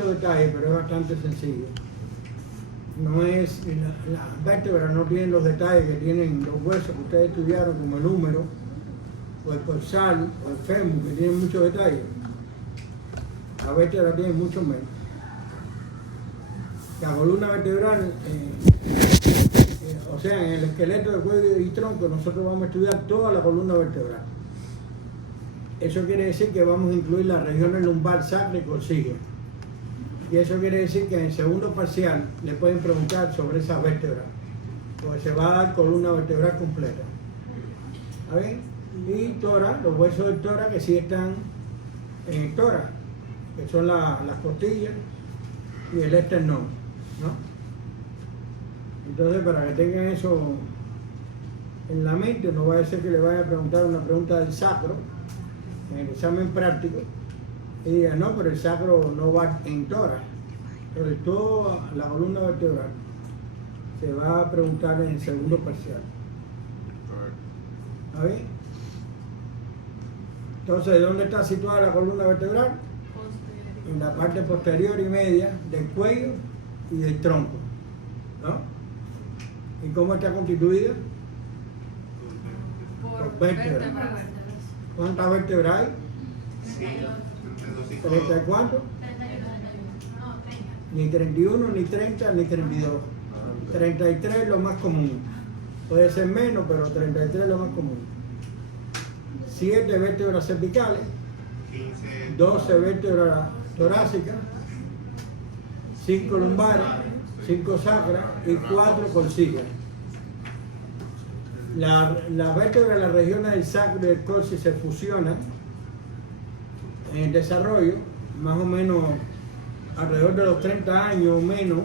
mucho detalle, pero es bastante sencillo. No es, las vértebras no tienen los detalles que tienen los huesos que ustedes estudiaron, como el húmero, o el dorsal, o el fémur, que tienen muchos detalles. La vértebra tiene mucho menos. La columna vertebral, o sea, en el esqueleto de cuello y tronco, nosotros vamos a estudiar toda la columna vertebral. Eso quiere decir que vamos a incluir las regiones lumbar, sacra y coxígea. Y eso quiere decir que en el segundo parcial le pueden preguntar sobre esas vértebras, porque se va a dar columna vertebral completa. ¿Está bien? Y tórax, los huesos del tórax que sí están en el tórax, que son las costillas y el esternón, ¿no? Entonces, para que tengan eso en la mente, no vaya a ser que le vayan a preguntar una pregunta del sacro en el examen práctico y digan, no, pero el sacro no va en tórax. Entonces, toda la columna vertebral se va a preguntar en el segundo parcial. ¿Está bien? Entonces, ¿dónde está situada la columna vertebral? En la parte posterior y media del cuello y del tronco, ¿no? ¿Y cómo está constituida? Por vértebras. ¿Cuántas vértebras hay? Sí, ¿30 y cuánto? Ni 31, ni 30, ni 32. 33 es lo más común. Puede ser menos, pero 33 es lo más común. 7 vértebras cervicales, 12 vértebras torácicas, 5 lumbares, 5 sacras y 4 coxígeas. Las vértebras de las regiones del sacro y del coxis se fusionan en el desarrollo, más o menos alrededor de los 30 años o menos,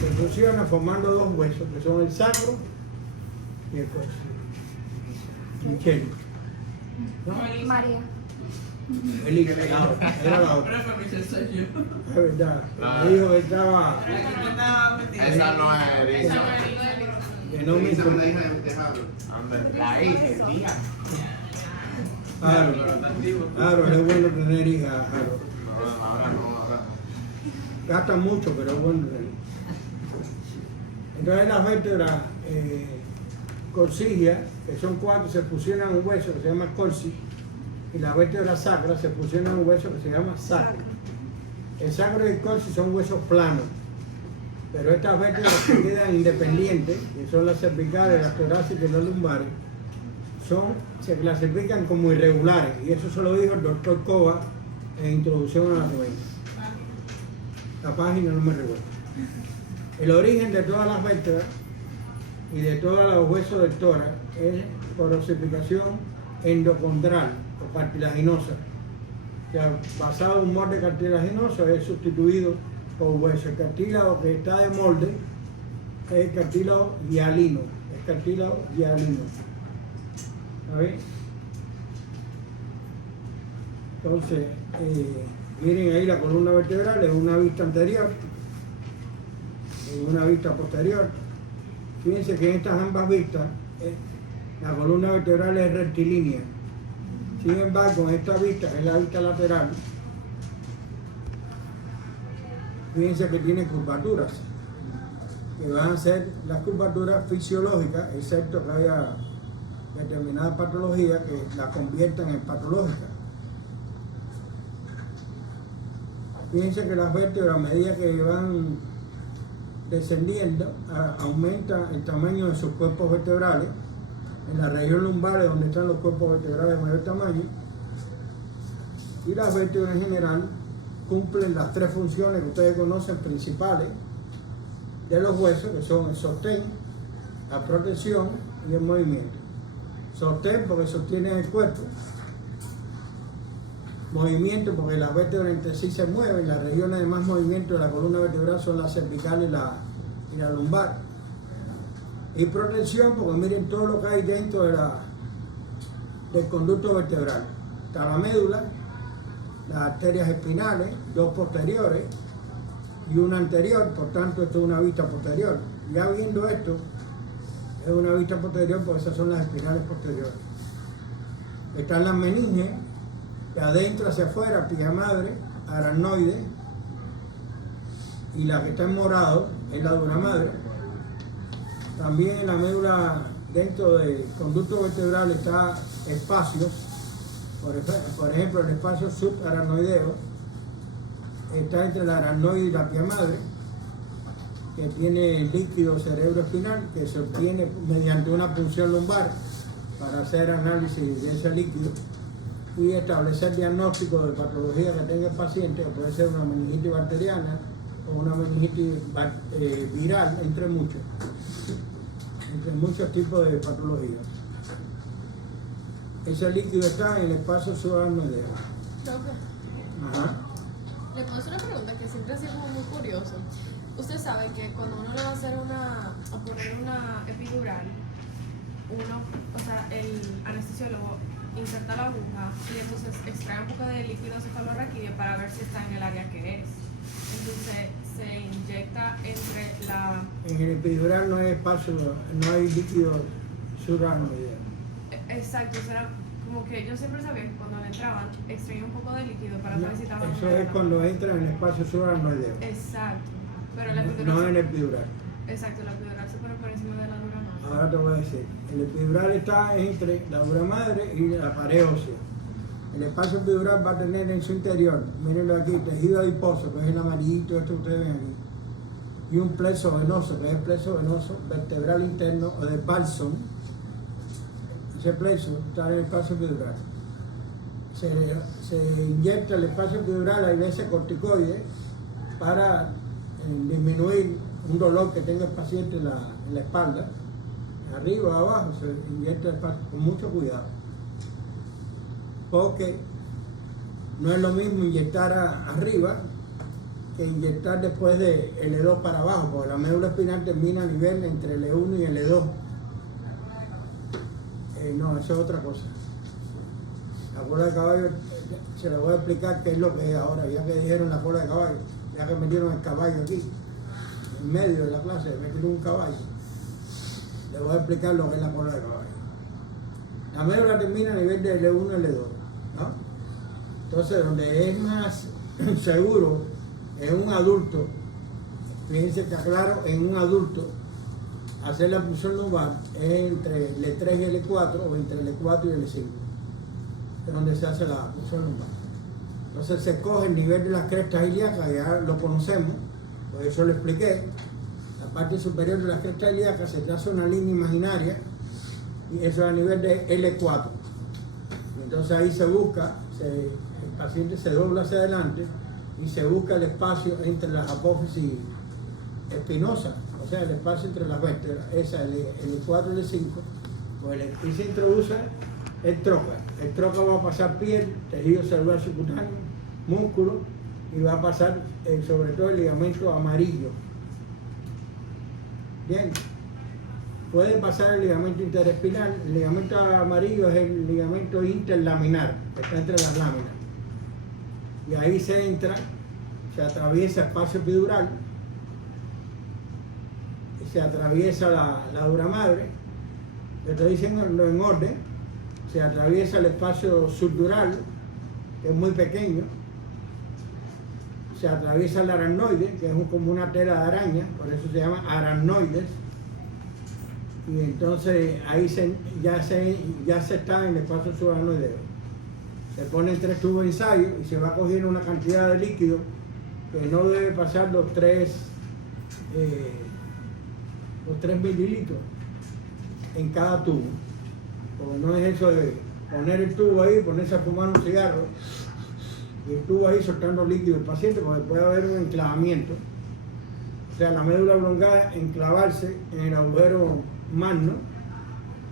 se fusionan formando dos huesos, que son el sacro y el coxis. Michelle. ¿No? María. Elisa, era la otra. Es verdad. Me dijo que estaba. esa no es Elisa. Que no me Elisa es hizo. la hija de Jaro. La hija, tía. Claro, es bueno tener hija, Jaro. No, ahora no, ahora no. Gasta mucho, pero es bueno tener. Entonces las vértebras coxígeas, que son 4, se fusionan en un hueso que se llama coxis, y la vértebra sacra se fusiona en un hueso que se llama sacro. El sacro y el coxis son huesos planos, pero estas vértebras que quedan independientes, que son las cervicales, las torácicas y las lumbares, se clasifican como irregulares, y eso se lo dijo el doctor Cova en Introducción a la Anatomía. La página no me recuerdo. El origen de todas las vértebras y de todos los huesos del tórax es por ossificación endocondral o cartilaginosa. O sea, basado en un molde cartilaginoso es sustituido por hueso. El cartílago que está de molde es el cartílago hialino. Es cartílago hialino. ¿Está bien? Entonces, miren ahí la columna vertebral en una vista anterior, en una vista posterior. Fíjense que en estas ambas vistas la columna vertebral es rectilínea. Sin embargo, en esta vista, que es la vista lateral, fíjense que tiene curvaturas, que van a ser las curvaturas fisiológicas, excepto que haya determinadas patologías que la conviertan en patológicas. Fíjense que las vértebras, a medida que van descendiendo, aumenta el tamaño de sus cuerpos vertebrales. En la región lumbar es donde están los cuerpos vertebrales de mayor tamaño, y las vértebras en general cumplen las 3 funciones que ustedes conocen principales de los huesos, que son el sostén, la protección y el movimiento. Sostén porque sostienen el cuerpo, movimiento porque las vértebras entre sí se mueven. Las regiones de más movimiento de la columna vertebral son la cervical y la lumbar. Y protección porque miren todo lo que hay dentro del conducto vertebral. Está la médula, las arterias espinales, 2 posteriores y una anterior, por tanto esto es una vista posterior. Ya viendo esto, es una vista posterior porque esas son las espinales posteriores. Están las meninges, de adentro hacia afuera, pía madre, aracnoide, y la que está en morado es la dura madre. También en la médula, dentro del conducto vertebral, está espacios, por ejemplo el espacio subaracnoideo, está entre la aracnoide y la pia madre, que tiene líquido cerebroespinal que se obtiene mediante una punción lumbar para hacer análisis de ese líquido y establecer diagnóstico de patología que tenga el paciente, que puede ser una meningitis bacteriana o una meningitis viral, entre muchos tipos de patologías. Ese líquido está en el espacio subaracnoideo. Ajá. Le puedo hacer una pregunta que siempre ha sido como muy curioso. Usted sabe que cuando uno le va a hacer a poner una epidural, el anestesiólogo inserta la aguja y entonces extrae un poco de líquido cefalorraquídeo para ver si está en el área que es. Entonces se inyecta entre la... En el epidural no hay espacio, no hay líquido subaracnoideo. Exacto, será como que yo siempre sabía que cuando le entraban extraían un poco de líquido para ver si estaba... Eso es cuando entra en el espacio subaracnoideo. Exacto, pero la epidural... No en el epidural. Exacto, la epidural se pone por encima de la dura madre. Ahora te voy a decir, el epidural está entre la dura madre y la pared ósea. El espacio epidural va a tener en su interior, mírenlo aquí, tejido adiposo, que es el amarillito, esto que ustedes ven aquí, y un plexo venoso, que es el plexo venoso vertebral interno o de Balson. Ese plexo está en el espacio epidural. Se inyecta el espacio epidural, hay veces corticoides, para disminuir un dolor que tenga el paciente en la espalda, arriba o abajo, se inyecta el espacio con mucho cuidado. Porque no es lo mismo inyectar arriba que inyectar después de L2 para abajo, porque la médula espinal termina a nivel entre L1 y L2. No, eso es otra cosa. La cola de caballo, se la voy a explicar qué es lo que es ahora, ya que dijeron la cola de caballo, ya que metieron el caballo aquí, en medio de la clase, metieron un caballo. Le voy a explicar lo que es la cola de caballo. La médula termina a nivel de L1 y L2, ¿no? Entonces, donde es más seguro en un adulto, fíjense que aclaro, en un adulto, hacer la punción lumbar es entre L3 y L4 o entre L4 y L5, es donde se hace la punción lumbar. Entonces se coge el nivel de las crestas ilíacas, ya lo conocemos, por eso lo expliqué. La parte superior de las crestas ilíacas se traza una línea imaginaria y eso es a nivel de L4. Y entonces ahí se busca, el paciente se dobla hacia adelante y se busca el espacio entre las apófisis espinosas, o sea, el espacio entre las vértebras, esa es el L4 y el L5, pues y se introduce el trocar. El trocar va a pasar piel, tejido celular subcutáneo, músculo y va a pasar sobre todo el ligamento amarillo. Bien, puede pasar el ligamento interespinal. El ligamento amarillo es el ligamento interlaminar, que está entre las láminas. Y ahí se entra, se atraviesa espacio epidural, se atraviesa la dura madre, estoy diciendo en orden, se atraviesa el espacio subdural, que es muy pequeño, se atraviesa el aracnoide, que es como una tela de araña, por eso se llama aracnoides, y entonces ahí ya se está en el espacio subaracnoideo. Se ponen 3 tubos de ensayo y se va cogiendo una cantidad de líquido que no debe pasar los 3 mililitros en cada tubo, porque no es eso de poner el tubo ahí, ponerse a fumar un cigarro y el tubo ahí soltando líquido del paciente, porque puede haber un enclavamiento, o sea, la médula oblongada enclavarse en el agujero magno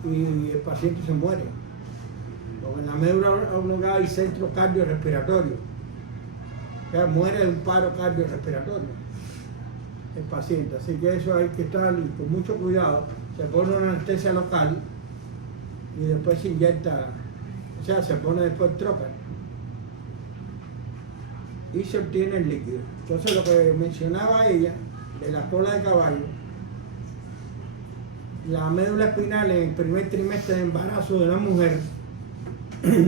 y el paciente se muere, porque en la médula oblongada hay centro cardiorrespiratorio, o sea, muere de un paro cardiorrespiratorio el paciente, así que eso hay que estar con mucho cuidado. Se pone una anestesia local y después se inyecta, o sea, se pone después el trocar y se obtiene el líquido. Entonces lo que mencionaba ella de la cola de caballo, la médula espinal en el primer trimestre de embarazo de la mujer,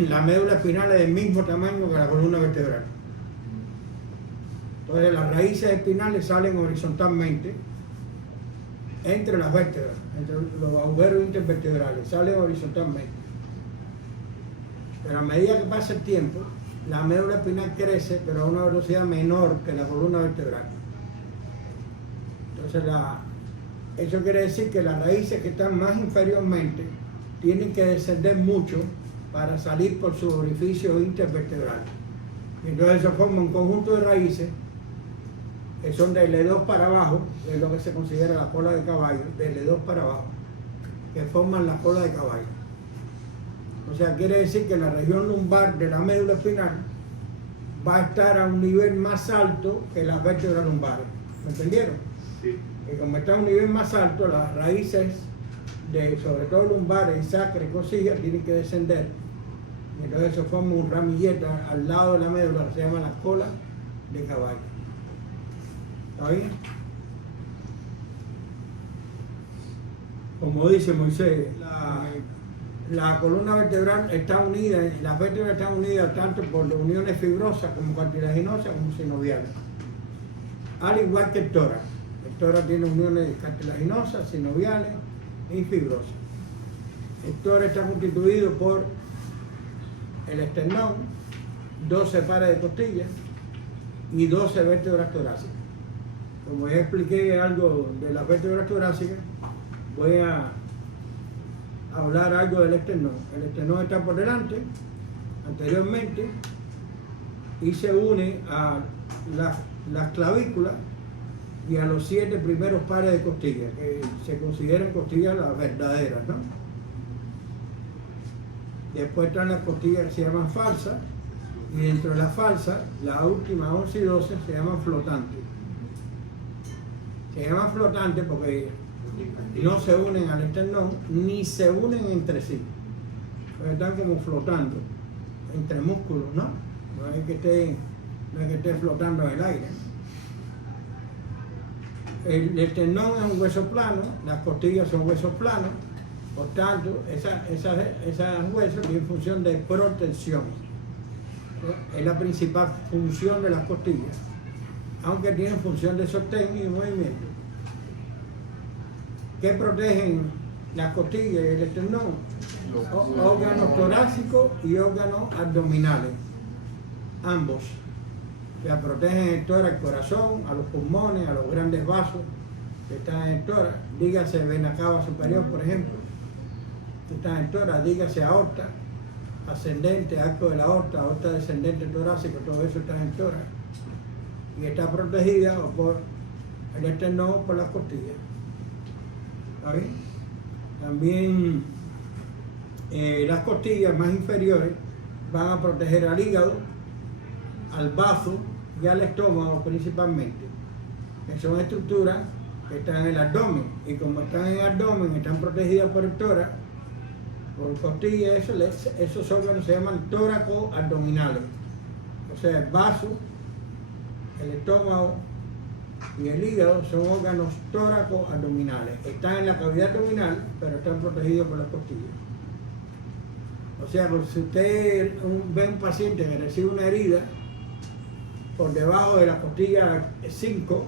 la médula espinal es del mismo tamaño que la columna vertebral. Entonces las raíces espinales salen horizontalmente entre las vértebras, entre los agujeros intervertebrales, salen horizontalmente. Pero a medida que pasa el tiempo, la médula espinal crece, pero a una velocidad menor que la columna vertebral. Entonces eso quiere decir que las raíces que están más inferiormente tienen que descender mucho para salir por sus orificios intervertebrales. Y entonces se forma un conjunto de raíces que son de L2 para abajo, que es lo que se considera la cola de caballo, de L2 para abajo, que forman la cola de caballo. O sea, quiere decir que la región lumbar de la médula espinal va a estar a un nivel más alto que las vértebras lumbares. ¿Me entendieron? Sí. Y como está a un nivel más alto, las raíces, sobre todo lumbares, sacra y costilla, tienen que descender. Y entonces se forma un ramillete al lado de la médula, que se llama la cola de caballo. ¿Está bien? Como dice Moisés, la columna vertebral está unida, las vértebras están unidas tanto por uniones fibrosas como cartilaginosas como sinoviales. Al igual que el tórax. El tórax tiene uniones cartilaginosas, sinoviales y fibrosas. El tórax está constituido por el esternón, 12 pares de costillas y 12 vértebras torácicas. Como ya expliqué algo de las vértebras torácicas, voy a hablar algo del esternón. El esternón está por delante, anteriormente, y se une a las clavículas y a los 7 primeros pares de costillas, que se consideran costillas las verdaderas, ¿no? Después están las costillas que se llaman falsas, y dentro de las falsas, las últimas 11 y 12 se llaman flotantes. Se llaman flotantes porque no se unen al esternón ni se unen entre sí. Pero están como flotando entre músculos, ¿no? No es que esté flotando en el aire. El esternón es un hueso plano, las costillas son huesos planos, por tanto, esas huesos tienen función de protección. Es la principal función de las costillas, aunque tienen función de sostén y movimiento. ¿Qué protegen las costillas y el esternón? Órganos torácicos y órganos abdominales, ambos. O sea, protegen el tórax, el corazón, a los pulmones, a los grandes vasos que están en el tórax. Dígase vena cava superior, por ejemplo, que está en el tórax. Dígase aorta, ascendente, arco de la aorta, aorta descendente torácico, todo eso está en el tórax. Y está protegida por el esternón o por las costillas. ¿Está bien? También las costillas más inferiores van a proteger al hígado, al bazo y al estómago principalmente, que son estructuras que están en el abdomen, y como están en el abdomen, están protegidas por el tórax, por costillas, esos órganos se llaman tóraco-abdominales. O sea, el bazo, el estómago y el hígado son órganos tóraco-abdominales. Están en la cavidad abdominal, pero están protegidos por las costillas. O sea, si usted ve un paciente que recibe una herida por debajo de la costilla 5,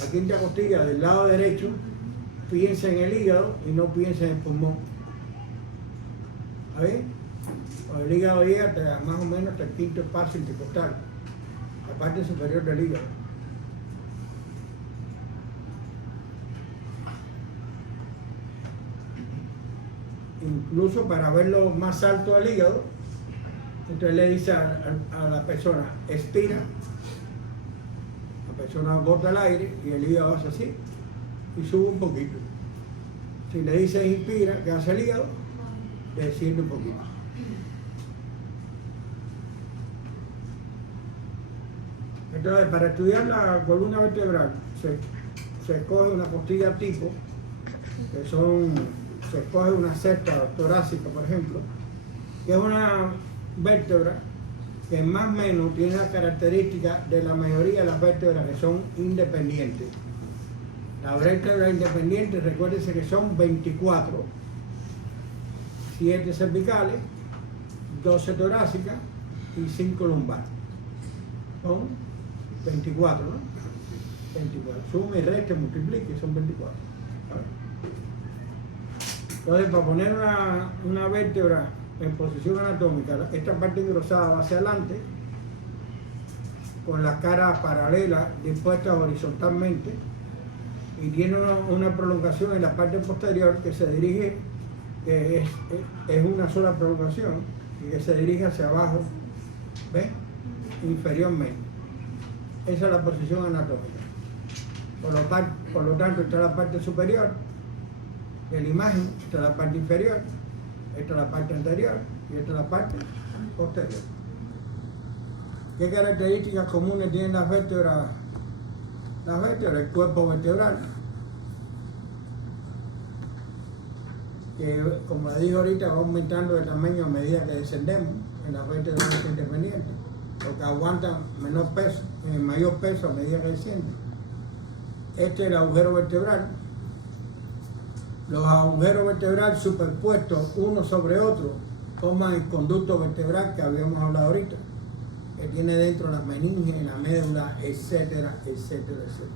la quinta costilla del lado derecho, piensa en el hígado y no piensa en el pulmón. ¿Está bien? O el hígado llega hasta, más o menos hasta el quinto espacio intercostal, la parte superior del hígado. Incluso para verlo más alto del hígado, entonces le dice a la persona, expira, la persona bota el aire y el hígado hace así y sube un poquito. Si le dice inspira, ¿qué hace el hígado? Desciende un poquito. Entonces, para estudiar la columna vertebral se escoge una costilla tipo, se escoge una cesta torácica, por ejemplo, que es una vértebra que más o menos tiene la característica de la mayoría de las vértebras que son independientes. Las vértebras independientes, recuérdense que son 24, 7 cervicales, 12 torácicas y 5 lumbares. Son 24, ¿no? 24. Sume, reste, multiplique, son 24. ¿Sabes? Entonces, para poner una vértebra en posición anatómica, esta parte engrosada va hacia adelante, con la cara paralela, dispuesta horizontalmente, y tiene una prolongación en la parte posterior que se dirige, que es una sola prolongación, y que se dirige hacia abajo, ¿ves? Inferiormente. Esa es la posición anatómica. Por lo tanto, esta es la parte superior de la imagen, esta es la parte inferior, esta es la parte anterior y esta es la parte posterior. ¿Qué características comunes tienen las vértebras? Las vértebras, el cuerpo vertebral, que como le dije ahorita, va aumentando de tamaño a medida que descendemos en las vértebras independientes, porque aguantan mayor peso a medida que descienden. Este es el agujero vertebral. Los agujeros vertebrales superpuestos uno sobre otro forman el conducto vertebral que habíamos hablado ahorita, que tiene dentro las meninges, la médula, etcétera, etcétera, etcétera.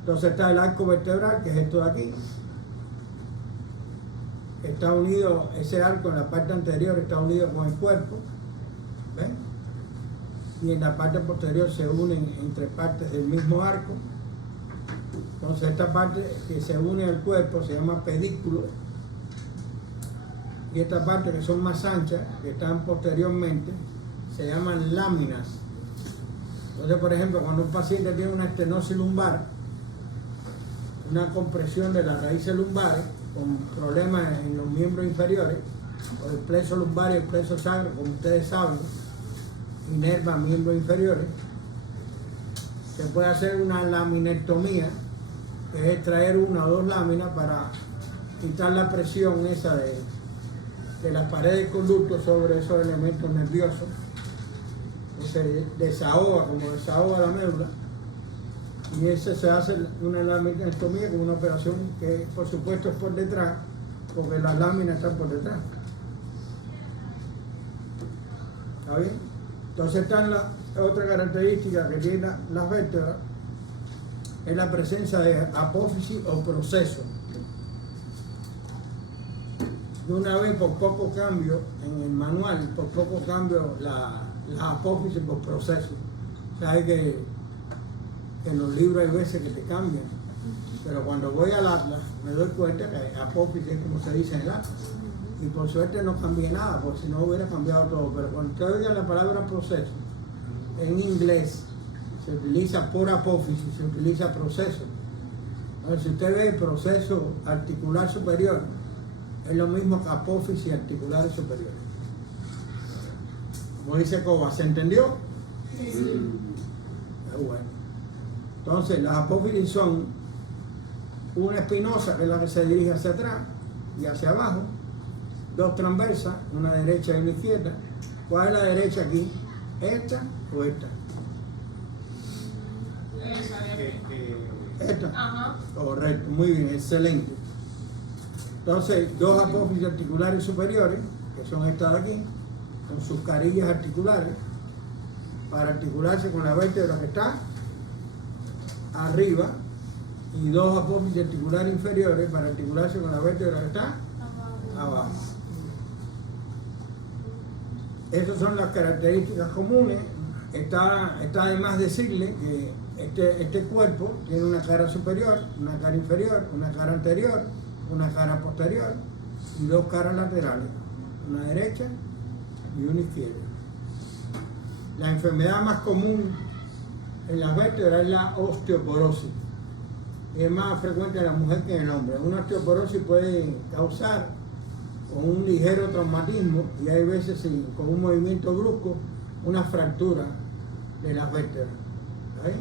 Entonces está el arco vertebral, que es esto de aquí. Está unido, ese arco en la parte anterior está unido con el cuerpo, ¿ven? Y en la parte posterior se unen entre partes del mismo arco. Entonces esta parte que se une al cuerpo se llama pedículo, y esta parte que son más anchas, que están posteriormente, se llaman láminas. Entonces, por ejemplo, cuando un paciente tiene una estenosis lumbar, una compresión de las raíces lumbares, con problemas en los miembros inferiores, o el plexo lumbar y el plexo sacro, como ustedes saben, inerva miembros inferiores, se puede hacer una laminectomía, que es extraer una o dos láminas para quitar la presión esa de las paredes del conducto sobre esos elementos nerviosos. Se desahoga, como desahoga la médula, y ese se hace una laminectomía con una operación que por supuesto es por detrás, porque las láminas están por detrás. ¿Está bien? Entonces están la otra característica que tienen las vértebras, es la presencia de apófisis o proceso. De una vez, por poco cambio en el manual, por poco cambio la apófisis por proceso. Sabes que en los libros hay veces que te cambian, pero cuando voy al atlas me doy cuenta que apófisis es como se dice en el atlas. Y por suerte no cambié nada, porque si no hubiera cambiado todo. Pero cuando usted oiga la palabra proceso, en inglés se utiliza por apófisis, se utiliza proceso. Entonces, si usted ve proceso articular superior, es lo mismo que apófisis articulares superiores. Como dice Coba, ¿se entendió? Sí. Bueno. Entonces, las apófisis son una espinosa, que es la que se dirige hacia atrás y hacia abajo, dos transversas, una derecha y una izquierda. ¿Cuál es la derecha aquí? ¿Esta o esta? Esta. Ajá. Correcto, muy bien, excelente. Entonces, dos apófisis articulares superiores, que son estas de aquí, con sus carillas articulares, para articularse con la vértebra que está arriba, y dos apófisis articulares inferiores para articularse con la vértebra que está abajo. Esas son las características comunes. Está además decirle que este cuerpo tiene una cara superior, una cara inferior, una cara anterior, una cara posterior y dos caras laterales, una derecha y una izquierda. La enfermedad más común en las vértebras es la osteoporosis. Y es más frecuente en la mujer que en el hombre. Una osteoporosis puede causar con un ligero traumatismo, y hay veces con un movimiento brusco, una fractura de las vértebras. ¿Sí?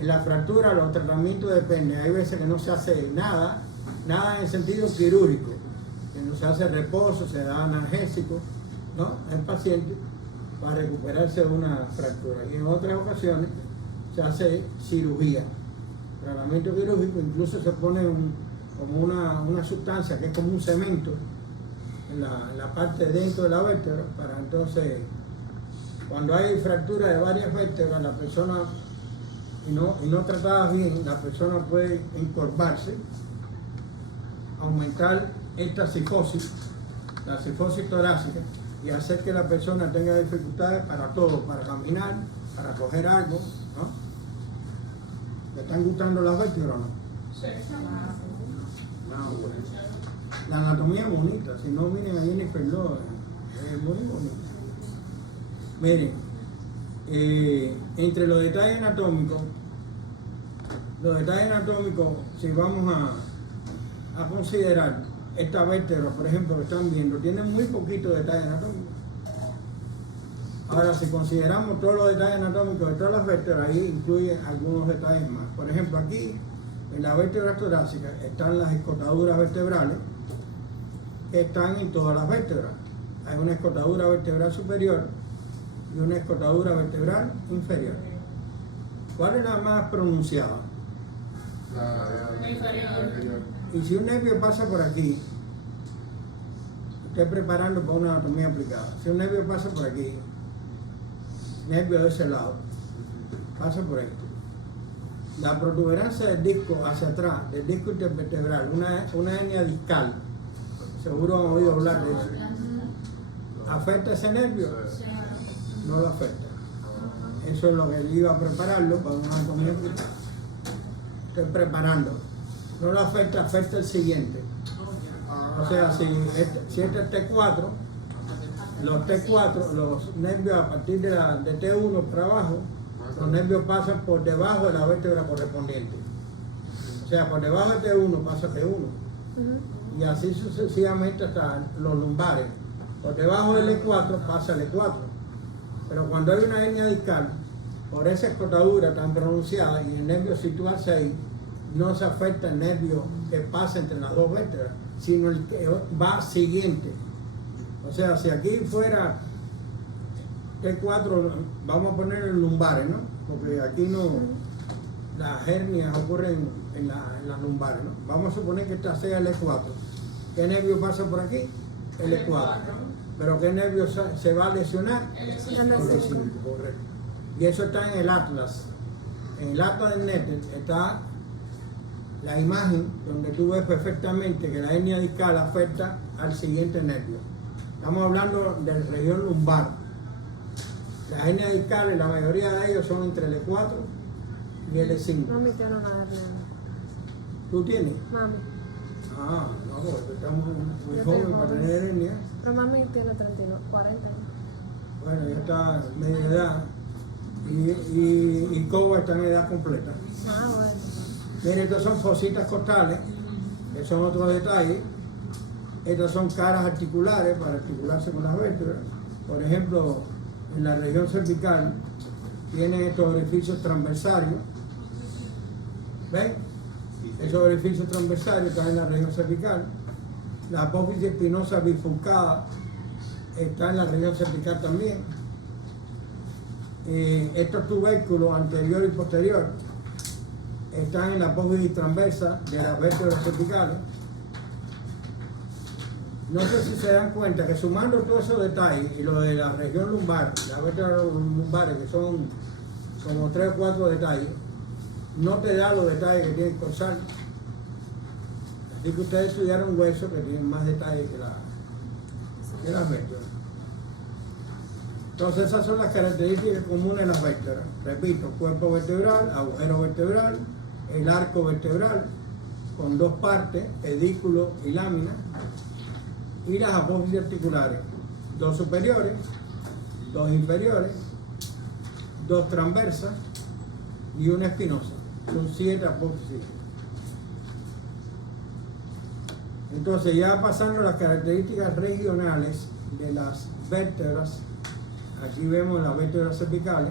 En la fractura los tratamientos dependen. Hay veces que no se hace nada en el sentido quirúrgico, que no se hace reposo, se da analgésico, ¿no?, al paciente para recuperarse de una fractura. Y en otras ocasiones se hace cirugía, tratamiento quirúrgico. Incluso se pone como una sustancia que es como un cemento en la parte de dentro de la vértebra, para entonces Cuando hay fractura de varias vértebras, la persona, y no tratadas bien, la persona puede encorvarse, aumentar esta cifosis, la cifosis torácica, y hacer que la persona tenga dificultades para todo, para caminar, para coger algo, ¿no? ¿Le están gustando las vértebras o no? Sí. No, bueno. La anatomía es bonita, si no miren ahí en el perdón, es muy bonita. Miren, entre los detalles anatómicos, si vamos a considerar esta vértebra, por ejemplo, que están viendo, tienen muy poquito detalle anatómico. Ahora, si consideramos todos los detalles anatómicos de todas las vértebras, ahí incluyen algunos detalles más. Por ejemplo, aquí, en la vértebra torácica, están las escotaduras vertebrales, que están en todas las vértebras. Hay una escotadura vertebral superior y una escotadura vertebral inferior. ¿Cuál es la más pronunciada? La inferior. Y si un nervio pasa por aquí, estoy preparando para una anatomía aplicada. Si un nervio pasa por aquí, nervio de ese lado, pasa por ahí. La protuberancia del disco hacia atrás, del disco intervertebral, una hernia discal, seguro han oído hablar de eso. ¿Afecta ese nervio? No lo afecta. Eso es lo que iba a prepararlo para una anatomía aplicada. Estoy preparando. No lo afecta, afecta el siguiente. O sea, si este es T4, los nervios a partir de T1 para abajo, los nervios pasan por debajo de la vértebra correspondiente. O sea, por debajo de T1 pasa T1. Y así sucesivamente hasta los lumbares. Por debajo del E4 pasa el E4. Pero cuando hay una hernia discal, por esa escotadura tan pronunciada y el nervio situarse ahí, no se afecta el nervio que pasa entre las dos vértebras, sino el que va siguiente. O sea, si aquí fuera T4, vamos a poner el lumbares, ¿no? Porque aquí no, las hernias ocurren en las lumbares, ¿no? Vamos a suponer que esta sea el E4. ¿Qué nervio pasa por aquí? El E4. ¿Pero qué nervio se va a lesionar? El E5, correcto. Y eso está en el atlas. En el atlas del Netter está la imagen donde tú ves perfectamente que la hernia discal afecta al siguiente nervio. Estamos hablando de la región lumbar. Las hernias discales, la mayoría de ellos son entre el E4 y el E5. Mami tiene una hernia. ¿Tú tienes? Mami. Ah, no, porque estamos muy Yo jóvenes tengo para tener hernia. Pero mami tiene 39, 40. Bueno, ya está media edad. Y Coba está en edad completa. Ah, bueno. Miren, estos son fositas costales, que son otros detalles. Estas son caras articulares para articularse con las vértebras. Por ejemplo, en la región cervical tienen estos orificios transversarios. ¿Ven? Esos orificios transversarios están en la región cervical. La apófisis espinosa bifurcada está en la región cervical también. Estos tubérculos anterior y posterior están en la apófisis transversa de las vértebras cervicales. No sé si se dan cuenta que sumando todos esos detalles y lo de la región lumbar, las vértebras lumbares, que son como 3 o 4 detalles, no te da los detalles que tiene el corsal. Así que ustedes estudiaron huesos que tienen más detalles que las vértebras. Entonces esas son las características comunes de las vértebras. Repito, cuerpo vertebral, agujero vertebral, el arco vertebral, con 2 partes, pedículo y lámina, y las apófisis articulares, 2 superiores, 2 inferiores, 2 transversas y una espinosa. Son 7 apófisis. Entonces, ya pasando a las características regionales de las vértebras, aquí vemos las vértebras cervicales.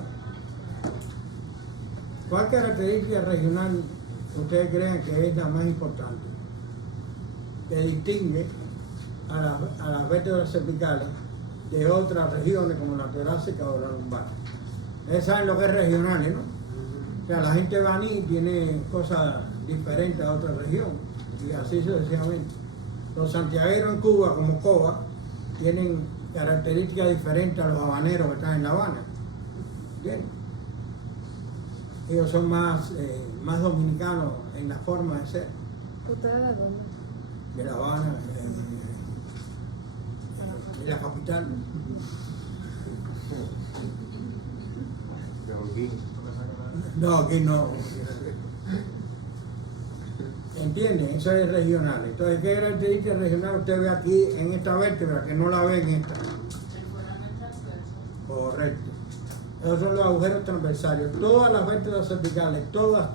¿Cuál característica regional ustedes creen que es la más importante? Que distingue a las vértebras cervicales de otras regiones como la torácica o la lumbar. Ustedes saben lo que es regionales, ¿no? O sea, la gente va y tiene cosas diferentes a otra región y así sucesivamente. Los santiagueros en Cuba, como Coba, tienen características diferentes a los habaneros que están en La Habana. ¿entiendes? Ellos son más dominicanos en la forma de ser, ¿Ustedes de dónde? de La Habana, de la capital. De Holguín. No, aquí no. ¿Entienden? Eso es regional. Entonces, ¿qué característica regional usted ve aquí en esta vértebra que no la ve en esta? Correcto. Esos son los agujeros transversales. Todas las vértebras cervicales, todas,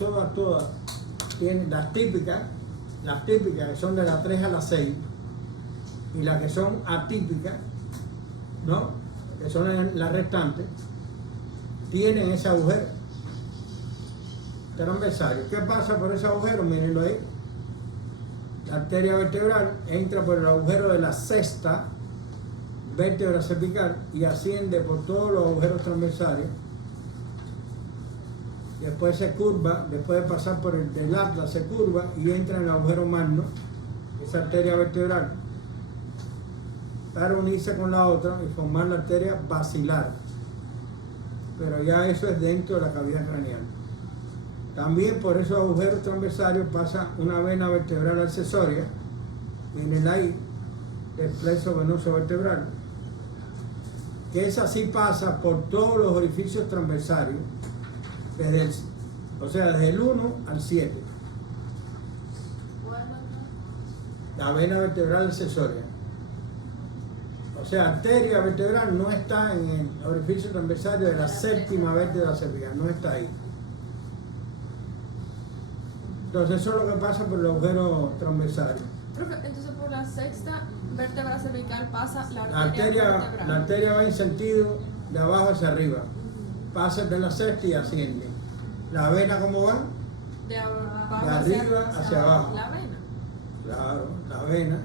tienen las típicas que son de la 3 a la 6, y las que son atípicas, ¿no? Que son las restantes, tienen ese agujero transversario. ¿Qué pasa por ese agujero? Mírenlo ahí. La arteria vertebral entra por el agujero de la sexta vértebra cervical y asciende por todos los agujeros transversales. Después se curva, después de pasar por el del atlas, se curva y entra en el agujero magno, esa arteria vertebral, para unirse con la otra y formar la arteria basilar. Pero ya eso es dentro de la cavidad craneal. También por esos agujeros transversarios pasa una vena vertebral accesoria, miren ahí, el plexo venoso vertebral, que esa sí pasa por todos los orificios transversarios, desde el 1 al 7. La vena vertebral accesoria. O sea, arteria vertebral no está en el orificio transversario de la séptima vértebra cervical, no está ahí. Entonces eso es lo que pasa por el agujero transversario. Profe, entonces por la sexta vértebra cervical pasa la La arteria vertebral. arteria va en sentido de abajo hacia arriba. Pasa de la sexta y asciende. La vena, ¿cómo va? De abajo De arriba hacia abajo. La vena. Claro, la vena.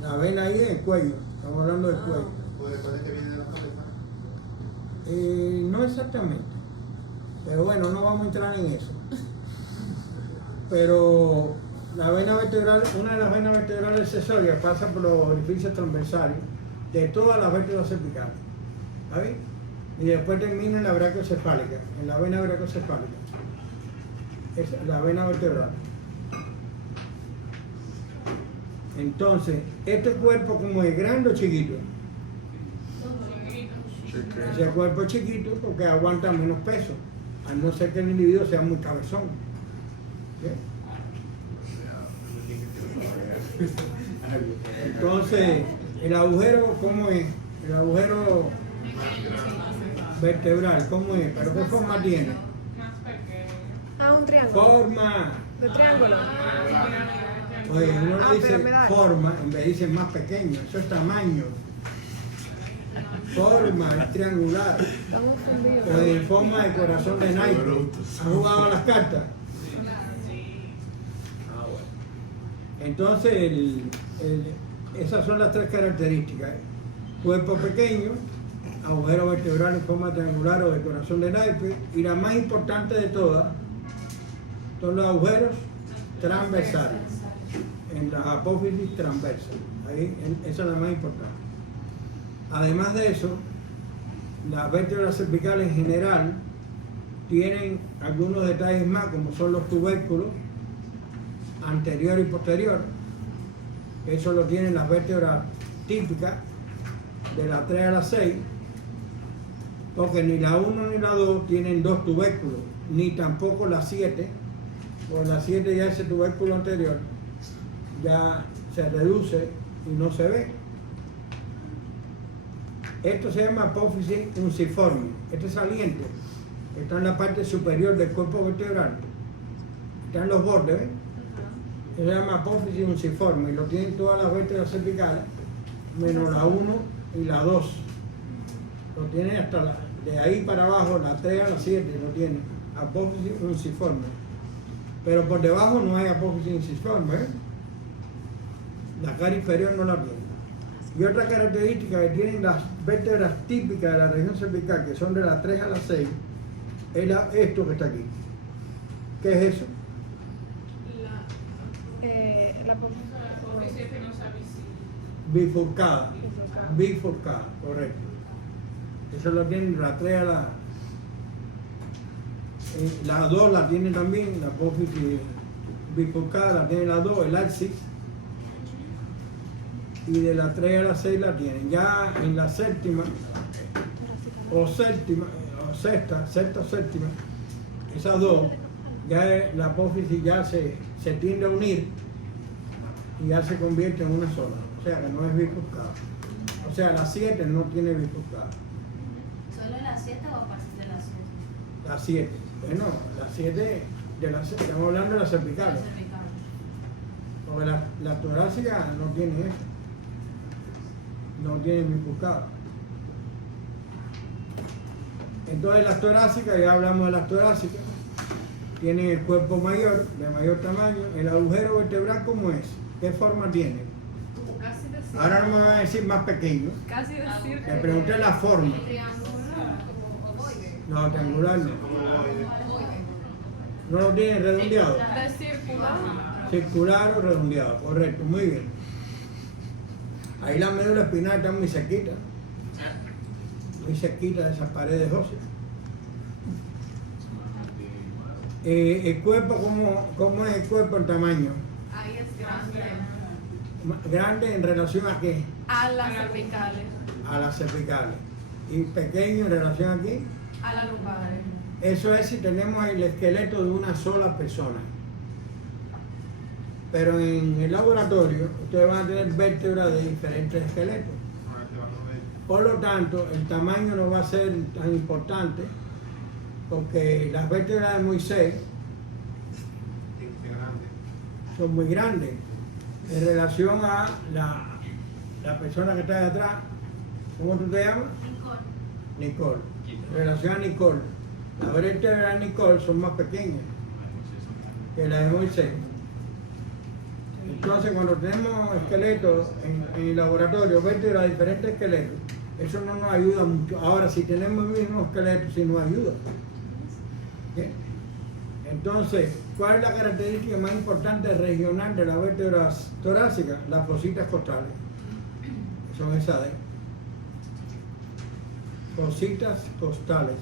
La vena ahí en el cuello. Estamos hablando del cuello. ¿Puede que viene de la cabeza? No exactamente. Pero bueno, no vamos a entrar en eso. Pero la vena vertebral, una de las venas vertebrales accesorias pasa por los orificios transversales de todas las vértebras cervicales. ¿Está bien? Y después termina en la brachiocefálica, en la vena brachiocefálica. Es la vena vertebral. Entonces, este cuerpo, como es grande o chiquito, ese cuerpo es chiquito porque aguanta menos peso, a no ser que el individuo sea muy cabezón. ¿Sí? Entonces, el agujero, ¿cómo es? El agujero vertebral, ¿cómo es? ¿Pero qué forma tiene? Ah, un triángulo. Forma. De triángulo. Oye, uno le dice piramidal. forma, en vez de decir más pequeño, eso es tamaño. Forma, es triangular. Estamos fundidos. O de forma de corazón de naipe. ¿Han jugado a las cartas? Ah, bueno. Entonces, esas son las tres características. Cuerpo pequeño, agujero vertebral en forma triangular o de corazón de naipe, y la más importante de todas son los agujeros transversales, en las apófisis transversas. Ahí, esa es la más importante. Además de eso, las vértebras cervicales en general tienen algunos detalles más, como son los tubérculos anterior y posterior. Eso lo tienen las vértebras típicas de la 3 a la 6, porque ni la 1 ni la 2 tienen dos tubérculos, ni tampoco la 7, porque la 7 ya ese tubérculo anterior ya se reduce y no se ve. Esto se llama apófisis unciforme. Este saliente está en la parte superior del cuerpo vertebral, está en los bordes, ¿ves? Se llama apófisis unciforme y lo tienen todas las vértebras cervicales, menos la 1 y la 2. Lo tienen hasta de ahí para abajo, la 3 a la 7, lo tienen. Apófisis unciforme. Pero por debajo no hay apófisis unciforme, ¿eh? La cara inferior no la tiene. Y otra característica que tienen las vértebras típicas de la región cervical, que son de la 3 a la 6, es esto que está aquí. ¿Qué es eso? La Bifurcada. Bifurcada, correcto. Eso lo tienen de la 3 a La 2 la tiene también, la apófisis bifurcada la tiene la 2, el axis. Y de la 3 a la 6 la tienen. Ya en la séptima o séptima, o sexta o séptima, esas dos, ya la apófisis ya se tiende a unir y ya se convierte en una sola. O sea que no es bifurcada. O sea, la 7 no tiene bifurcada. ¿Solo la 7 o a partir de la 7? La 7. Bueno, la 7 estamos hablando de las cervicales. Porque la torácica no tiene eso. No tiene bifurcada. Entonces las torácicas, ya hablamos de las torácicas, tienen el cuerpo mayor, de mayor tamaño. El agujero vertebral, ¿cómo es? ¿Qué forma tiene? Como casi decir. Ahora no me va a decir más pequeño. Casi decir. Le pregunté la forma. Triangular, como ovoide. No, triangular no. No lo tiene redondeado. De circular. Circular o redondeado, correcto, muy bien. Ahí la médula espinal está muy cerquita de esas paredes óseas. El cuerpo, ¿cómo es el cuerpo en tamaño? Ahí es grande. Grande en relación a qué? A las cervicales. A las cervicales. Y pequeño en relación a qué? A las lumbares. Eso es si tenemos el esqueleto de una sola persona. Pero en el laboratorio ustedes van a tener vértebras de diferentes esqueletos. Por lo tanto, el tamaño no va a ser tan importante porque las vértebras de Moisés son muy grandes en relación a la persona que está de atrás. ¿Cómo tú te llamas? Nicole. En relación a Nicole, las vértebras de Nicole son más pequeñas que las de Moisés. Entonces, cuando tenemos esqueletos en el laboratorio, vértebras de diferentes esqueletos, eso no nos ayuda mucho. Ahora, si tenemos el mismo esqueleto, sí nos ayuda. ¿Bien? Entonces, ¿cuál es la característica más importante regional de las vértebras torácicas? Las fositas costales. Son esas de fositas costales.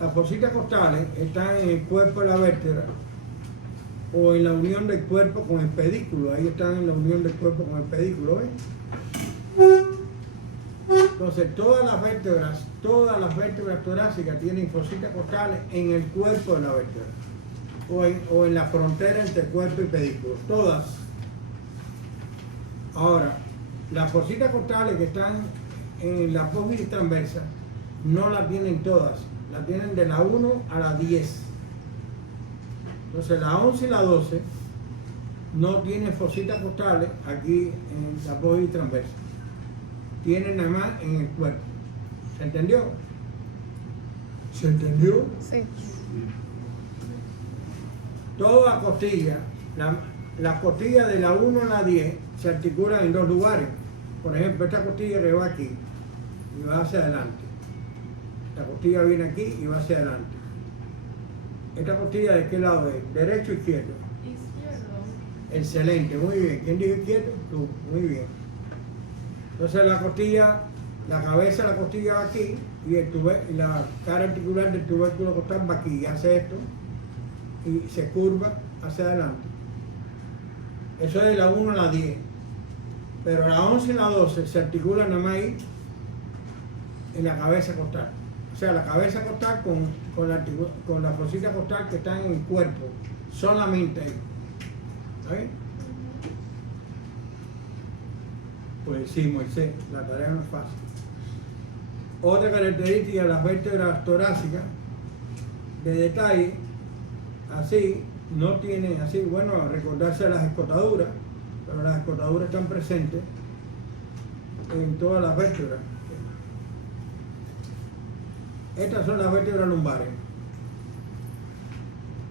Las fositas costales están en el cuerpo de la vértebra o en la unión del cuerpo con el pedículo. Ahí están en la unión del cuerpo con el pedículo, ¿ves? Entonces todas las vértebras torácicas tienen fositas costales en el cuerpo de la vértebra o en la frontera entre cuerpo y pedículo, todas. Ahora, las fositas costales que están en la apófisis transversa no la tienen todas, la tienen de la 1 a la 10. Entonces la 11 y la 12 no tienen fositas costales aquí en la apófisis transversa. Tienen nada más en el cuerpo. ¿Se entendió? ¿Se entendió? Sí. Toda costilla, las costillas de la 1 a la 10 se articulan en dos lugares. Por ejemplo, esta costilla que va aquí y va hacia adelante. La costilla viene aquí y va hacia adelante. ¿Esta costilla de qué lado es? ¿Derecho o izquierdo? Izquierdo. Excelente, muy bien. ¿Quién dijo izquierdo? Tú, muy bien. Entonces la costilla, la cabeza de la costilla va aquí y la cara articular del tubérculo costal va aquí y hace esto y se curva hacia adelante. Eso es de la 1 a la 10. Pero la 11 y la 12 se articulan nada más ahí en la cabeza costal. O sea, la cabeza costal con la fosita costal que está en el cuerpo, solamente ahí. ¿Está bien? Pues sí, Moisés, la tarea no es fácil. Otra característica de las vértebras torácicas, de detalle, así, no tienen así, bueno, recordarse las escotaduras, pero las escotaduras están presentes en todas las vértebras. Estas son las vértebras lumbares.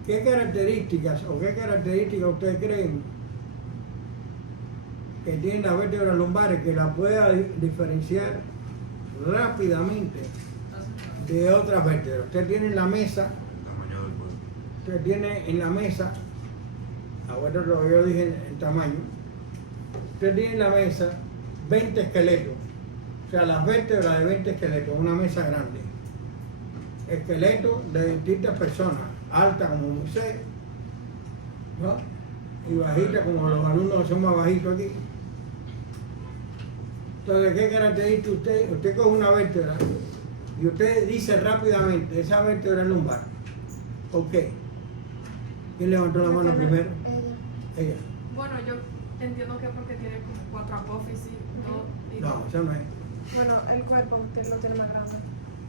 ¿Qué características ustedes creen que tienen las vértebras lumbares que la pueda diferenciar rápidamente de otras vértebras? Usted tiene en la mesa, usted tiene en la mesa, ahora lo que yo dije el tamaño, usted tiene en la mesa 20 esqueletos, o sea, las vértebras de 20 esqueletos, una mesa grande. esqueletos de distintas personas, altas como Moisés, ¿no? Y bajitas como los alumnos que son más bajitos aquí. Entonces, ¿qué caracteriza usted? Usted coge una vértebra y usted dice rápidamente, esa vértebra es lumbar. ¿Por qué? ¿Quién levantó la mano primero? Ella. Ella. Bueno, yo entiendo que porque tiene como 4 apófisis, ¿no? Y No, eso no es. Bueno, el cuerpo lo tiene más grande.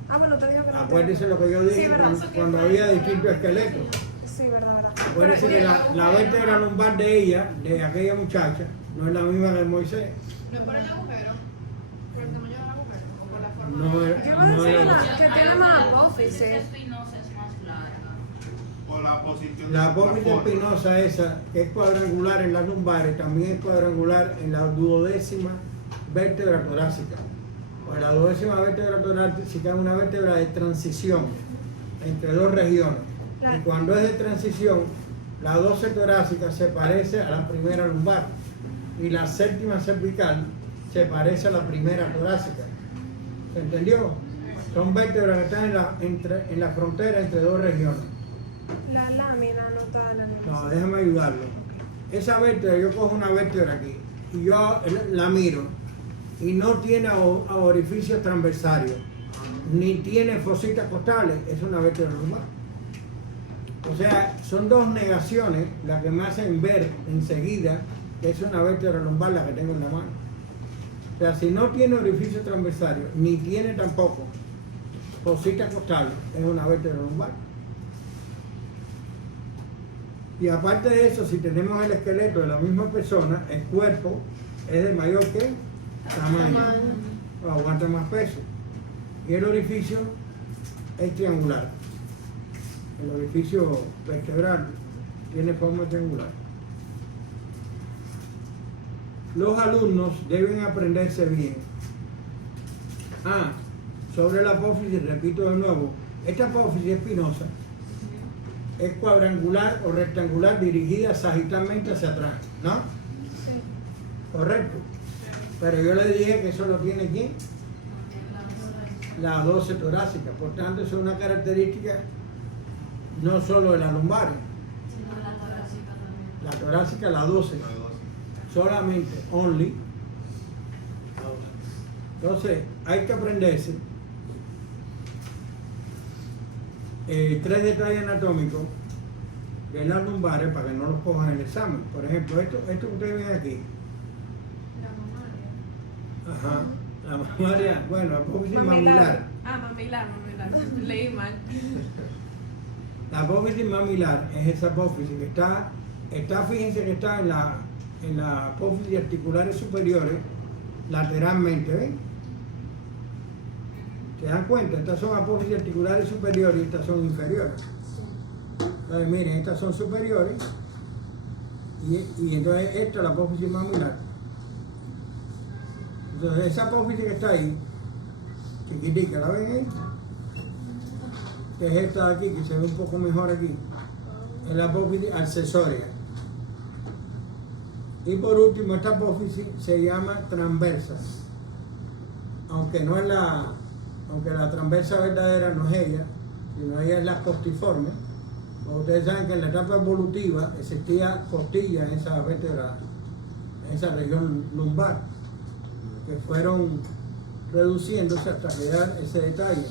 Ah, bueno, te digo que no. Acuérdese lo que yo dije Sí, ¿verdad? cuando había distintos esqueletos. Sí, verdad. Acuérdese que la vértebra lumbar de ella, de aquella muchacha, no es la misma de Moisés. ¿No es por el agujero? ¿Por el tamaño del agujero? ¿O por la forma No del es- Yo agujero? iba a decir no, que Hay tiene una más apófisis apófisis. espinosa es más larga. O la posición La de apófisis forma. espinosa esa, que es cuadrangular en las lumbares, también es cuadrangular en la duodécima vértebra torácica. Pues la duodécima vértebra torácica es una vértebra de transición entre dos regiones. Y cuando es de transición, la 12 torácica se parece a la primera lumbar y la séptima cervical se parece a la primera torácica. ¿Se entendió? Son vértebras que están en la frontera entre dos regiones. La lámina no está en la misma. No, déjame ayudarlo. Esa vértebra, yo cojo una vértebra aquí y yo la miro y no tiene orificios transversarios, ni tiene fositas costales, es una vértebra lumbar. O sea, son dos negaciones las que me hacen ver enseguida que es una vértebra lumbar la que tengo en la mano. O sea, si no tiene orificios transversarios, ni tiene tampoco fositas costales, es una vértebra lumbar. Y aparte de eso, si tenemos el esqueleto de la misma persona, el cuerpo es de mayor que tamaño, aguanta más peso. Y el orificio es triangular. El orificio vertebral tiene forma triangular. Los alumnos deben aprenderse bien. Sobre la apófisis, repito de nuevo, esta apófisis espinosa es cuadrangular o rectangular dirigida sagitalmente hacia atrás, ¿no? Sí. Correcto. Pero yo le dije que eso lo tiene ¿quién? La 12 torácica. Por tanto, eso es una característica no solo de la lumbar, Sino la torácica también. la torácica, la 12. La 12. Solamente, only. Entonces, hay que aprenderse 3 detalles anatómicos de las lumbares para que no los cojan en el examen. Por ejemplo, esto que ustedes ven aquí. La mamaria. Ajá. La mamaria, bueno, apófisis Mamilar. mamilar. Mamilar. Leí mal. La apófisis mamilar es esa apófisis que está, fíjense que está en la apófisis articulares superiores, lateralmente, ¿ven? ¿Se dan cuenta? Estas son apófisis articulares superiores y estas son inferiores. Entonces, miren, estas son superiores y entonces esta es la apófisis mamilar. Entonces, esa apófisis que está ahí, chiquitica, ¿la ven ahí? Que es esta de aquí, que se ve un poco mejor aquí. Es la apófisis accesoria. Y por último, esta apófisis se llama transversa. Aunque la transversa verdadera no es ella, sino ella es la costiforme. Pues ustedes saben que en la etapa evolutiva existía costilla en esa vértebra, en esa región lumbar, que fueron reduciéndose hasta quedar ese detalle.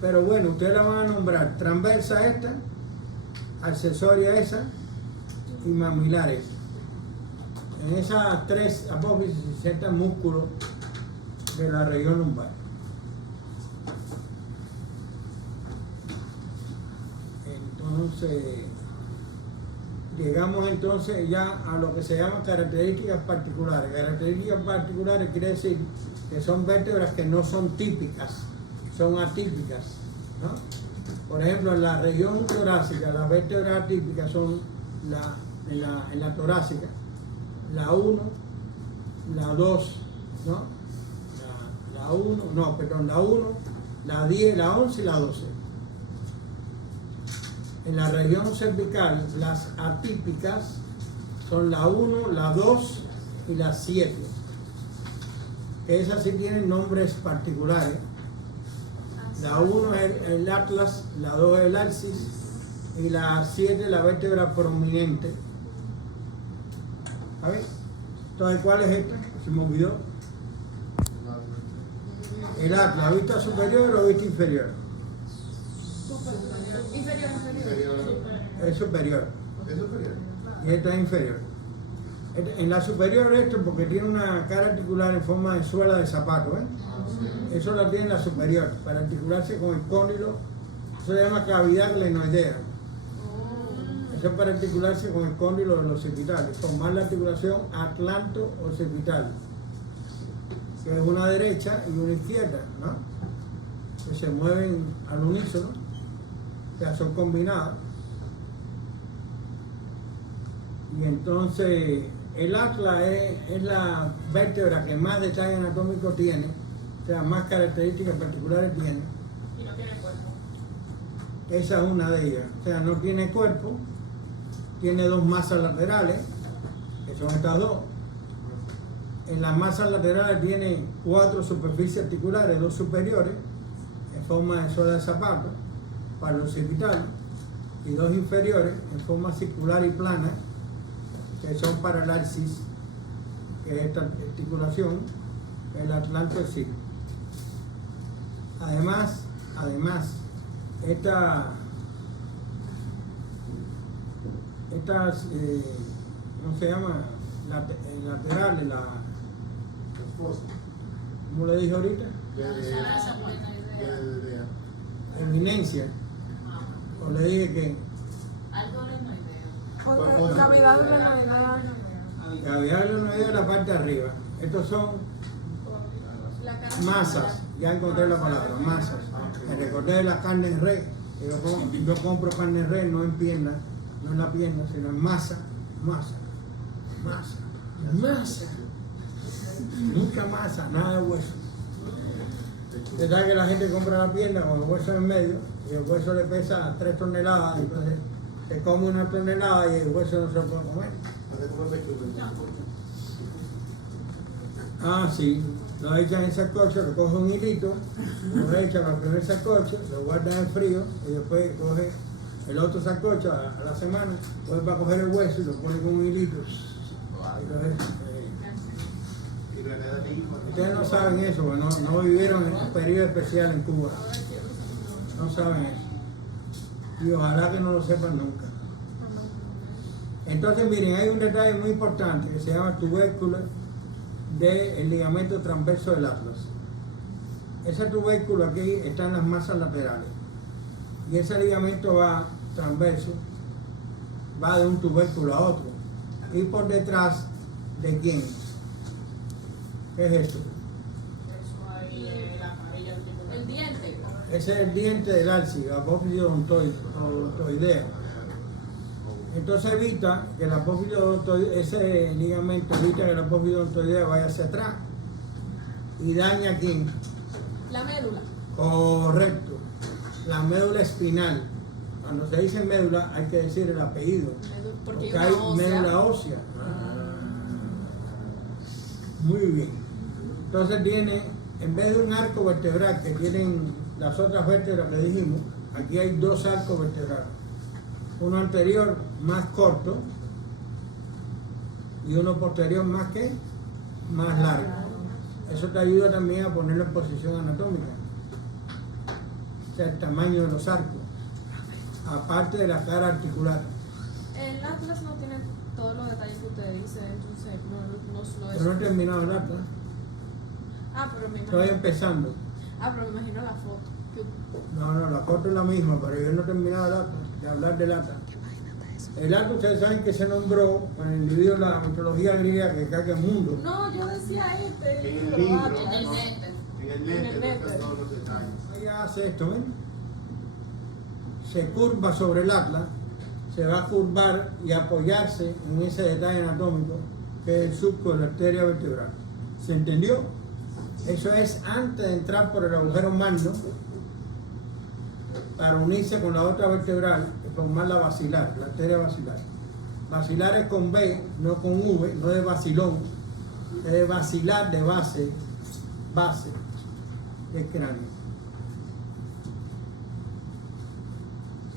Pero bueno, ustedes la van a nombrar transversa esta, accesoria esa y mamilar esa. En esas 3 apófisis se insertan músculos de la región lumbar. Entonces, llegamos entonces ya a lo que se llama características particulares. Características particulares quiere decir que son vértebras que no son típicas, son atípicas, ¿no? Por ejemplo, en la región torácica, las vértebras atípicas son en la torácica, la 1, la 2, ¿no? La 1, la 10, la 11 y la 12. En la región cervical, las atípicas son la 1, la 2 y la 7. Esas sí tienen nombres particulares. La 1 es el atlas, la 2 es el axis y la 7 la vértebra prominente. A ver, entonces, ¿cuál es esta? Se me olvidó. El atlas, ¿vista superior o vista inferior? Inferior. Es superior. ¿Es superior? Y esta es inferior. En la superior esto porque tiene una cara articular en forma de suela de zapato, ¿eh? Eso la tiene en la superior, para articularse con el cóndilo. Eso se llama cavidad glenoidea. Eso es para articularse con el cóndilo de los occipitales, formar la articulación atlanto-occipital, que es una derecha y una izquierda, ¿no? Que se mueven al unísono, o sea, son combinadas. Y entonces el atlas es la vértebra que más detalle anatómico tiene, o sea, más características particulares tiene. Y no tiene cuerpo. Esa es una de ellas. O sea, no tiene cuerpo, tiene dos masas laterales, que son estas dos. En las masas laterales tiene 4 superficies articulares, 2 superiores, en forma de suela de zapato, para los occipitales, y 2 inferiores, en forma circular y plana, que son para el axis, que es esta articulación, el atlante-occipital. Además, estas, ¿cómo se llama? Laterales, ¿cómo le dije ahorita? Eminencia. O le dije que Algo le no Cavidad glenoidea. cavidad glenoidea es la parte de arriba. Estos son La cara masas, ya encontré la palabra, masas. Me recordé de la carne de res. Yo compro carne de res, no en pierna, no en la pierna, sino en masa. Nunca masa, nada de hueso. Usted sabe que la gente compra la pierna con el hueso en medio y el hueso le pesa 3 toneladas, entonces se come 1 tonelada y el hueso no se lo puede comer. Ah, sí, lo echan en sacocho, le coge un hilito, lo echan al primer sacocho, lo guardan en frío y después coge el otro sacocho a la semana, pues va a coger el hueso y lo pone con un hilito. Ustedes no saben eso, porque no vivieron en un periodo especial en Cuba. No saben eso. Y ojalá que no lo sepan nunca. Entonces, miren, hay un detalle muy importante que se llama tubérculo del ligamento transverso del atlas. Ese tubérculo aquí está en las masas laterales. Y ese ligamento va transverso, va de un tubérculo a otro. Y por detrás, ¿de quién? ¿Qué es esto? El diente. Ese es el diente del alce, la apófisis odontoidea. Entonces evita que la apófisis odontoidea, ese ligamento evita que la apófisis odontoidea vaya hacia atrás y daña a quién. La médula. Correcto, la médula espinal. Cuando se dice médula hay que decir el apellido, porque hay médula ósea. Muy bien. Entonces tiene, en vez de un arco vertebral que tienen las otras vértebras que dijimos, aquí hay 2 arcos vertebrales. Uno anterior más corto y uno posterior más largo. Eso te ayuda también a ponerlo en posición anatómica. O sea, el tamaño de los arcos, aparte de la cara articular. El atlas no tiene todos los detalles que usted dice, entonces no es. Yo no he terminado el atlas, Pero me estoy imagino. empezando. Pero me imagino la foto. No, la foto es la misma, pero yo no he terminado el atlas, de hablar del atlas. El atlas, ustedes saben que se nombró con el libro de la mitología griega que carga el mundo. No, yo decía En el libro, libro, Atlas. En el diente. En el nete, están todos los detalles. Ella hace esto, ¿ven? Se curva sobre el atlas, se va a curvar y apoyarse en ese detalle anatómico que es el surco de la arteria vertebral. ¿Se entendió? Eso es antes de entrar por el agujero magno para unirse con la otra vertebral y formar la basilar, la arteria basilar. Basilar es con B, no con V, no de bacilón, es de basilar, de base, del cráneo.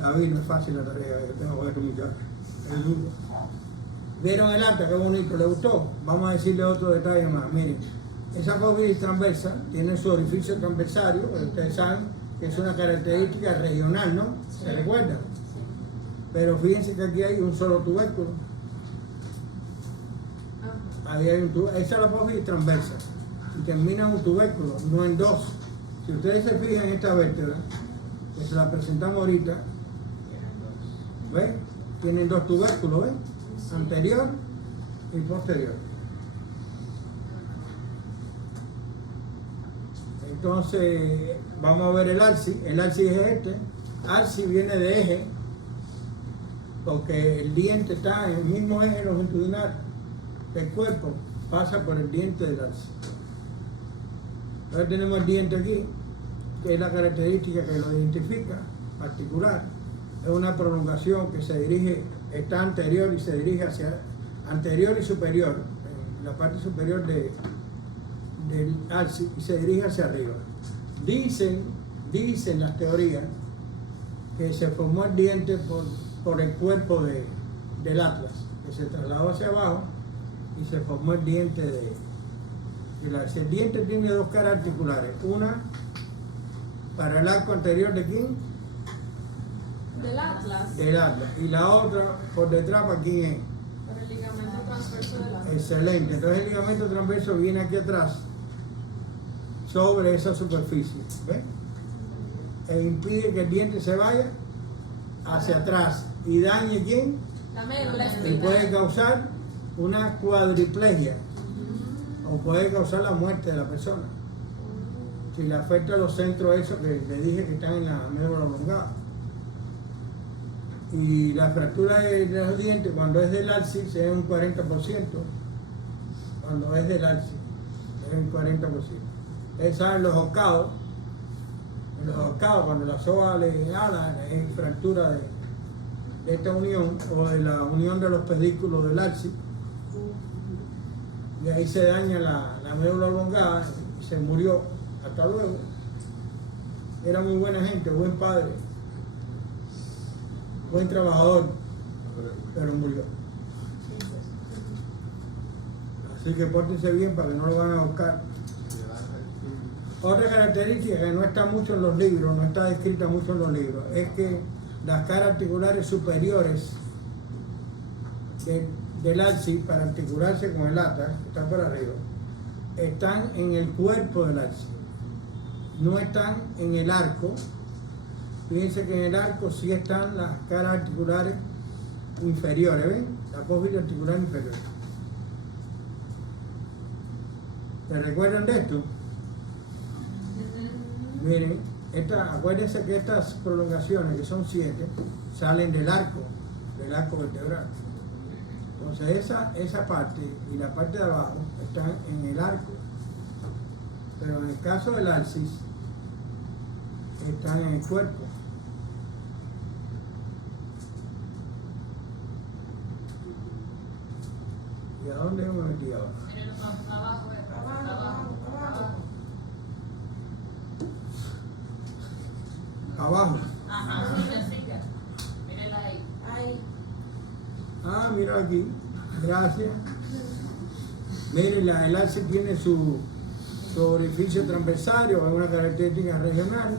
David, no es fácil la tarea, yo tengo que ver muchachos. Es duro. ¿Vieron el ata? Qué bonito, ¿le gustó? Vamos a decirle otro detalle más. Miren, esa apófisis transversa tiene su orificio transversario, ustedes saben que es una característica regional, ¿no? ¿Se recuerdan? Pero fíjense que aquí hay un solo tubérculo. Ahí hay un tubérculo. Esa es la apófisis transversa. Y termina en un tubérculo, no en dos. Si ustedes se fijan en esta vértebra, que se la presentamos ahorita, ¿ven? Tienen dos tubérculos, ¿ven? Anterior y posterior. Entonces, vamos a ver el alcis. El alcis es este. Alcis viene de eje, porque el diente está en el mismo eje longitudinal del cuerpo, pasa por el diente del alcis. Ahora tenemos el diente aquí, que es la característica que lo identifica, particular. Es una prolongación que se dirige, está anterior y se dirige hacia anterior y superior, en la parte superior del alcis, y se dirige hacia arriba. Dicen las teorías que se formó el diente por el cuerpo del atlas, que se trasladó hacia abajo y se formó el diente del alcis. El diente tiene dos caras articulares, una para el arco anterior de quién? Del atlas. Del atlas, y la otra por detrás para quién es. Para el ligamento transverso del atlas. Excelente, entonces el ligamento transverso viene aquí atrás sobre esa superficie, ¿ves? E impide que el diente se vaya hacia atrás y dañe quién, La médula y puede causar una cuadriplegia o puede causar la muerte de la persona si le afecta a los centros esos que le dije que están en la médula oblongada. Y la fractura de los dientes cuando es del alcis es un 40%, cuando es del alcis es un 40%. Ustedes saben los ahorcados, en los ahorcados cuando la soga le ala es fractura de esta unión o de la unión de los pedículos del alcis, y ahí se daña la médula oblongada y se murió. Hasta luego. Era muy buena gente, buen padre, buen trabajador, pero murió. Así que pórtense bien para que no lo van a buscar. Otra característica que no está mucho en los libros, no está descrita mucho en los libros, es que las caras articulares superiores del alcis, para articularse con el ata, que está por arriba, están en el cuerpo del alcis, no están en el arco. Fíjense que en el arco sí están las caras articulares inferiores, ¿ven? La apófisis articular inferior. ¿Se recuerdan de esto? Miren, acuérdense que estas prolongaciones, que son 7, salen del arco vertebral. Entonces esa parte y la parte de abajo están en el arco, pero en el caso del alcis están en el cuerpo. ¿Y a dónde hemos metido ahora? Mírenlo abajo, abajo. Abajo. Ajá, silla. Mírenla ahí. Ahí. Ah, mira aquí. Gracias. Miren, el alcis tiene su orificio transversario, es una característica regional.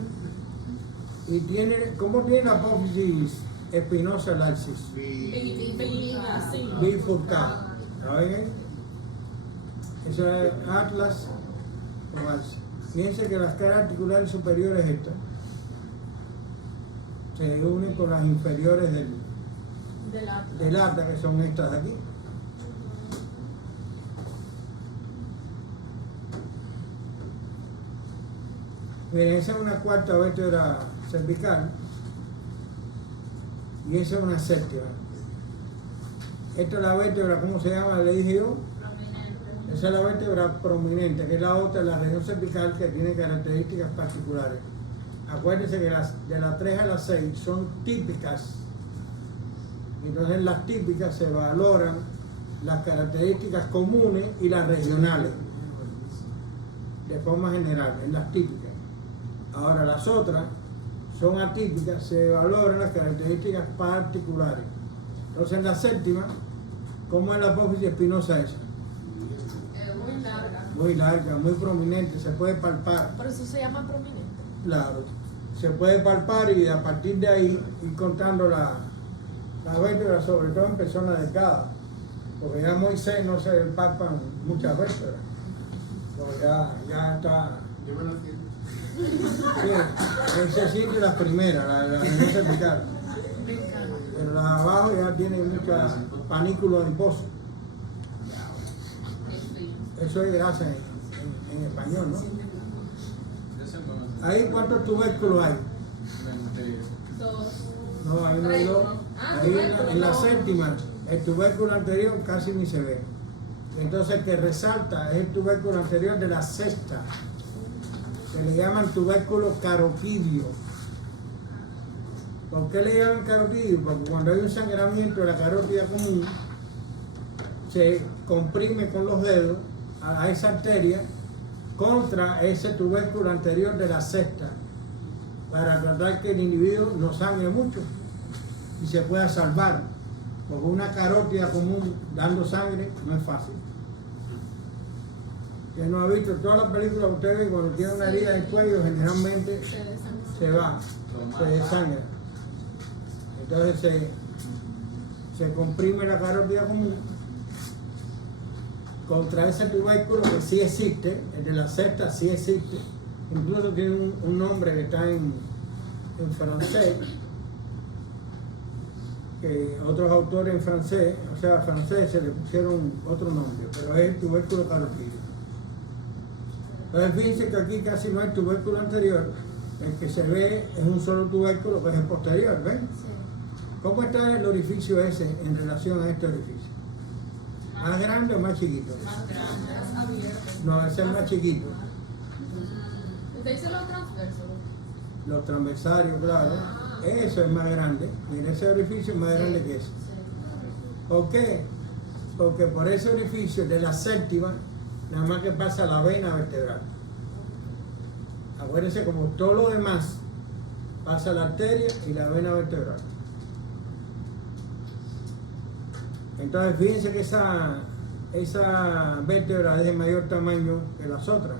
Y tiene, ¿cómo tiene la apófisis espinosa el alcis? Bifurcado. ¿Saben? Eso es atlas o alcis. Fíjense que las caras articulares superiores estas se unen con las inferiores del ata, que son estas de aquí. Miren, esa es una cuarta vértebra cervical y esa es una séptima. Esta es la vértebra, ¿cómo se llama? Le dije yo. Prominente. Esa es la vértebra prominente, que es la otra, la región cervical, que tiene características particulares. Acuérdense que de las 3 a las 6 son típicas. Entonces en las típicas se valoran las características comunes y las regionales, de forma general, en las típicas. Ahora las otras son atípicas, se valoran las características particulares. Entonces en la séptima, ¿cómo es la apófisis espinosa esa? Muy larga. Muy larga, muy prominente, se puede palpar. Por eso se llama prominente. Claro, se puede palpar y a partir de ahí ir contando las vértebras, sobre todo en personas delgadas, porque ya Moisés no se palpan muchas vértebras, porque ya está. Yo me lo siento. Sí, él se siente las primeras, las no cervical, pero las de abajo ya tienen muchos panículos adiposos. Eso es grasa en español, ¿no? ¿Ahí cuántos tubérculos hay? Dos. No, hay uno y dos. Ahí en la séptima, el tubérculo anterior casi ni se ve. Entonces el que resalta es el tubérculo anterior de la sexta. Se le llaman tubérculo carotidio. ¿Por qué le llaman carotidio? Porque cuando hay un sangramiento de la carótida común, se comprime con los dedos a esa arteria contra ese tubérculo anterior de la sexta para tratar que el individuo no sangre mucho y se pueda salvar, porque una carótida común dando sangre no es fácil. Que no ha visto todas las películas, ustedes ven cuando tiene una herida en el cuello generalmente se va, se desangra. Entonces se comprime la carótida común contra ese tubérculo que sí existe, el de la sexta sí existe, incluso tiene un nombre que está en francés, que otros autores en francés, o sea, franceses le pusieron otro nombre, pero es el tubérculo carotidio. Entonces fíjense que aquí casi no hay tubérculo anterior, el que se ve es un solo tubérculo que es el posterior, ¿ven? Sí. ¿Cómo está el orificio ese en relación a este orificio? ¿Más grande o más chiquito? Más grande. No, ese es más chiquito. ¿Usted dice los transversos? Los transversarios, claro. Eso es más grande. Mira, ese orificio es más grande que ese. ¿Por qué? Porque por ese orificio de la séptima, nada más que pasa la vena vertebral. Acuérdense, como todo lo demás, pasa la arteria y la vena vertebral. Entonces, fíjense que esa vértebra es de mayor tamaño que las otras.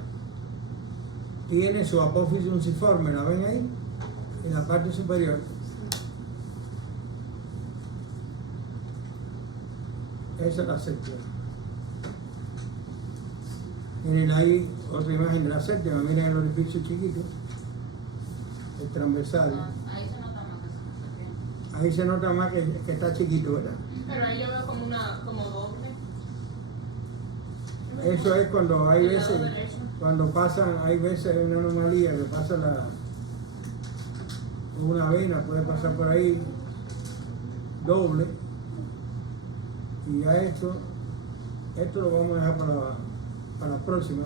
Tiene su apófisis unciforme, ¿la ven ahí? En la parte superior. Esa es la séptima. Miren ahí otra imagen de la séptima, miren el orificio chiquito, el transversario. Ahí se nota más. Ahí se nota más que está chiquito, ¿verdad? Pero ahí yo veo como doble. Eso es cuando hay El lado veces, derecho. cuando pasan, hay veces una anomalía que pasa una vena, puede pasar por ahí doble, y ya esto lo vamos a dejar para la próxima.